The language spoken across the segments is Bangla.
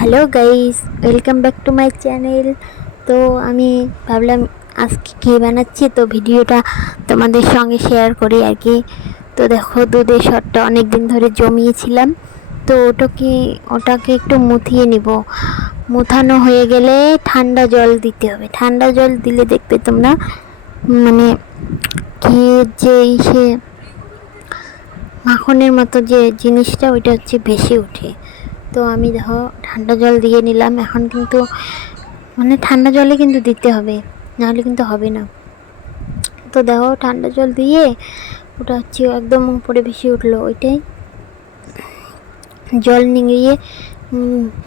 Hello guys, welcome back to my channel. তো আমি ভাবলাম আজকে কী বানাচ্ছি, তো ভিডিওটা তোমাদের সঙ্গে শেয়ার করি আর কি। তো দেখো, দুধের সরটা অনেক দিন ধরে জমিয়েছিলাম, তো ওটাকে একটু মুথিয়ে নিব। মুথানো হয়ে গেলে ঠান্ডা জল দিতে হবে। ঠান্ডা জল দিলে দেখবে তোমরা মানে ঘিয়ের যে সে মাখনের মতো যে জিনিসটা, ওইটা হচ্ছে বেশি ওঠে। তো আমি দেখো ঠান্ডা জল দিয়ে নিলাম। এখন কিন্তু ঠান্ডা জলে কিন্তু দিতে হবে, নাহলে কিন্তু হবে না। তো দেখো ঠান্ডা জল দিয়ে ওটা হচ্ছে একদম উপরে বেশি উঠলো, ওইটাই জল নিংড়িয়ে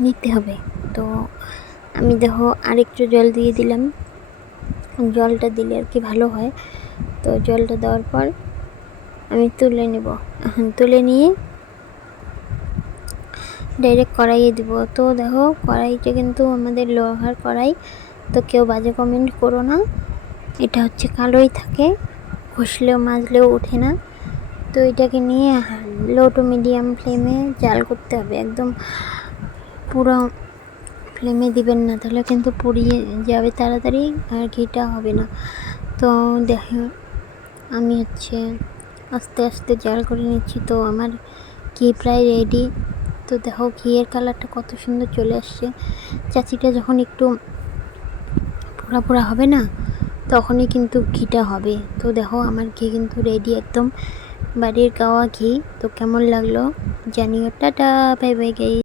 নিতে হবে। তো আমি দেখো আরেকটু জল দিয়ে দিলাম। জলটা দিলে আর কি ভালো হয়। তো জলটা দেওয়ার পর আমি তুলে নেব। এখন তুলে নিয়ে ডাইরেক্ট কড়াইয়ে দিব। তো দেখো কড়াইটা কিন্তু আমাদের লোহার কড়াই, তো কেউ বাজে কমেন্ট করো না। এটা হচ্ছে কালোই থাকে, ঘষলেও মাজলেও ওঠে না। তো এটাকে নিয়ে লো টু মিডিয়াম ফ্লেমে জাল করতে হবে। একদম পুরো ফ্লেমে দিবেন না, তাহলে কিন্তু পুড়িয়ে যাবে তাড়াতাড়ি, আর ঘিটা হবে না। তো দেখো আমি হচ্ছে আস্তে আস্তে জাল করে নিচ্ছি। তো আমার ঘি প্রায় রেডি। তো দেখো ঘিয়ের কালারটা কত সুন্দর চলে আসছে। চাচিটা যখন একটু পোড়া পোড়া হবে না, তখনই কিন্তু ঘিটা হবে। তো দেখো আমার ঘি কিন্তু রেডি, একদম বাড়ির গাওয়া ঘি। তো কেমন লাগলো জানিও। Tata, bye bye guys.